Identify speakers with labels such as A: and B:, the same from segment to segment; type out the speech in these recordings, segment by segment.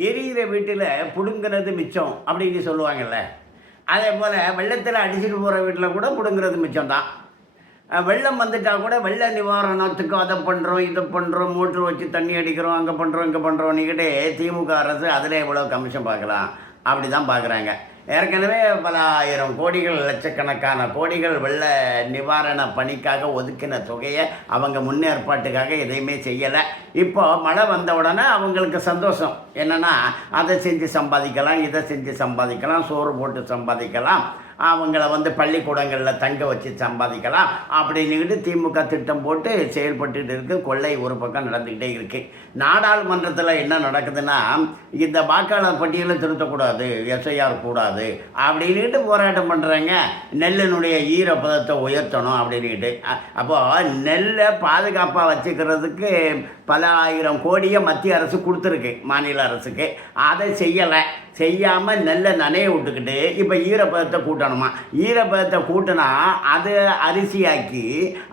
A: எரியிற வீட்டில் பிடுங்கிறது மிச்சம் அப்படின்னு சொல்லுவாங்கல்ல. அதே போல் வெள்ளத்தில் அடிச்சுட்டு போகிற வீட்டில் கூட பிடுங்கிறது மிச்சம் தான் வெள்ளம் வந்துட்டால் கூட வெள்ள நிவாரணத்துக்கு அதை பண்ணுறோம் இதை பண்ணுறோம் மோட்ரு வச்சு தண்ணி அடிக்கிறோம் அங்கே பண்ணுறோம் இங்கே பண்ணுறோன்னுக்கிட்டே திமுக அரசு அதில் எவ்வளோ கமிஷன் பார்க்கலாம்? அப்படி தான் பார்க்குறாங்க. ஏற்கனவே பல ஆயிரம் கோடிகள் லட்சக்கணக்கான கோடிகள் வெள்ள நிவாரண பணிக்காக ஒதுக்கின தொகையை அவங்க முன்னேற்பாட்டுக்காக எதையுமே செய்யலை. இப்போ மழை வந்த உடனே அவங்களுக்கு சந்தோஷம். என்னென்னா அதை செஞ்சு சம்பாதிக்கலாம் இதை செஞ்சு சம்பாதிக்கலாம் சோறு போட்டு சம்பாதிக்கலாம். அவங்கள வந்து பள்ளிக்கூடங்களில் தங்க வச்சு சம்பாதிக்கலாம் அப்படின்னுக்கிட்டு திமுக திட்டம் போட்டு செயல்பட்டுட்டு இருக்கு. கொள்ளை ஒரு பக்கம் நடந்துக்கிட்டே இருக்கு. நாடாளுமன்றத்தில் என்ன நடக்குதுன்னா இந்த வாக்காளர் பட்டியலை திருத்தக்கூடாது எஸ்ஐஆர் கூடாது அப்படின்னுட்டு போராட்டம் பண்ணுறாங்க நெல்லினுடைய ஈரப்பதத்தை உயர்த்தணும் அப்படின்னுக்கிட்டு அப்போது நெல்லை பாதுகாப்பாக வச்சுக்கிறதுக்கு பல ஆயிரம் கோடியை மத்திய அரசு கொடுத்துருக்கு மாநில அரசுக்கு. அதை செய்யலை. செய்யாமல் நெல்லை நனைய விட்டுக்கிட்டு இப்போ ஈரப்பதத்தை கூட்டணுமா? ஈரப்பதத்தை கூட்டினா அதை அரிசியாக்கி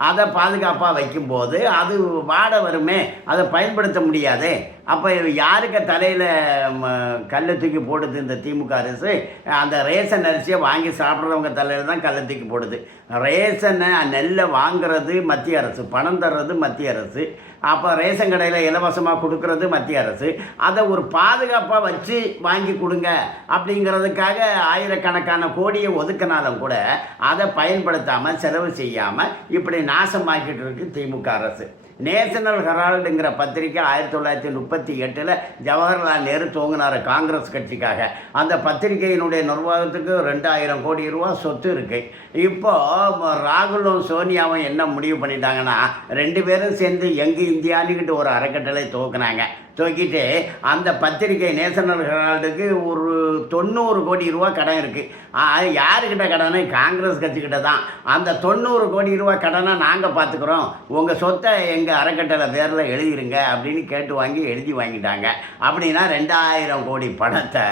A: அதை பாதுகாப்பாக வைக்கும்போது அது வாட வருமே? அதை பயன்படுத்த முடியாதே? அப்போ யாருக்கு தலையில் கல்லை தூக்கி போடுது இந்த திமுக அரசு? அந்த ரேஷன் அரிசியை வாங்கி சாப்பிட்றவங்க தலையில் தான் கல்லை தூக்கி போடுது. ரேஷனை நெல்லை வாங்குறது மத்திய அரசு பணம் தர்றது மத்திய அரசு. அப்போ ரேஷன் கடையில் இலவசமாக கொடுக்கறது மத்திய அரசு. அதை ஒரு பாதுகாப்பாக வச்சு வாங்கி கொடு கொடுங்க. அப்படிங்கிறதுக்காக ஆயிரக்கணக்கான கோடியை ஒதுக்கினாலும் கூட அதை பயன்படுத்தாமல் செலவு செய்யாமல் இப்படி நாசமாக்கிட்டு இருக்கு திமுக அரசு. நேஷனல் ஹெரால்டுங்கிற பத்திரிக்கை ஆயிரத்தி தொள்ளாயிரத்தி முப்பத்தி எட்டில் ஜவஹர்லால் நேரு துவங்கினார் காங்கிரஸ் கட்சிக்காக. அந்த பத்திரிகையினுடைய நிர்வாகத்துக்கு ரெண்டாயிரம் கோடி ரூபா சொத்து இருக்குது இப்போது ராகுலும் சோனியாவும் என்ன முடிவு பண்ணிட்டாங்கன்னா ரெண்டு பேரும் சேர்ந்து எங்கே இந்தியான்னுக்கிட்டு ஒரு அறக்கட்டளை துவக்குனாங்க. தூக்கிட்டு அந்த பத்திரிகை நேஷனல் ஹெரால்டுக்கு ஒரு தொண்ணூறு கோடி ரூபா கடன் இருக்குது அது யாருக்கிட்ட கடனு காங்கிரஸ் கட்சிக்கிட்ட தான். அந்த தொண்ணூறு கோடி ரூபா கடனை நாங்கள் பார்த்துக்குறோம் உங்கள் சொத்தை எங்கள் அறக்கட்டளை பேரில் எழுதிருங்க அப்படின்னு கேட்டு வாங்கி எழுதி வாங்கிட்டாங்க. அப்படின்னா ரெண்டாயிரம் கோடி பணத்தை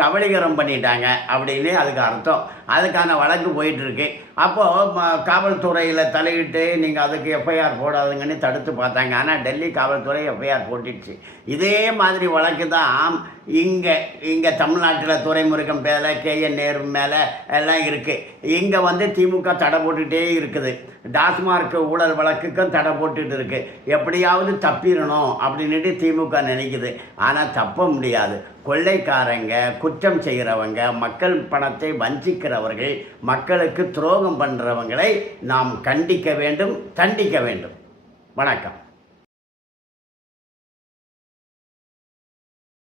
A: கபலீகரம் பண்ணிட்டாங்க அப்படின்னு அதுக்கு அர்த்தம். அதுக்கான வழக்கு போயிட்டுருக்கு. அப்போது காவல்துறையில் தலையிட்டு நீங்கள் அதுக்கு எஃப்ஐஆர் போடாதுங்கன்னு தடுத்து பார்த்தாங்க. ஆனால் டெல்லி காவல்துறை எஃப்ஐஆர் போட்டுடுச்சு. இதே மாதிரி வழக்கு தான் இங்கே இங்கே தமிழ்நாட்டில் துறைமுருகன் மேலே கேஎன் நேரு மேலே எல்லாம் இருக்குது இங்கே வந்து திமுக தடை போட்டுகிட்டே இருக்குது. டாஸ்மார்க் ஊழல் வழக்குக்கும் தடை போட்டுட்டு இருக்குது எப்படியாவது தப்பிடணும் அப்படின்ட்டு திமுக நினைக்குது. ஆனால் தப்ப முடியாது. கொள்ளைக்காரங்க குற்றம் செய்கிறவங்க மக்கள் பணத்தை வஞ்சிக்கிறவர்கள் மக்களுக்கு துரோகம் பண்ணுறவங்களை நாம் கண்டிக்க வேண்டும் தண்டிக்க வேண்டும். வணக்கம்.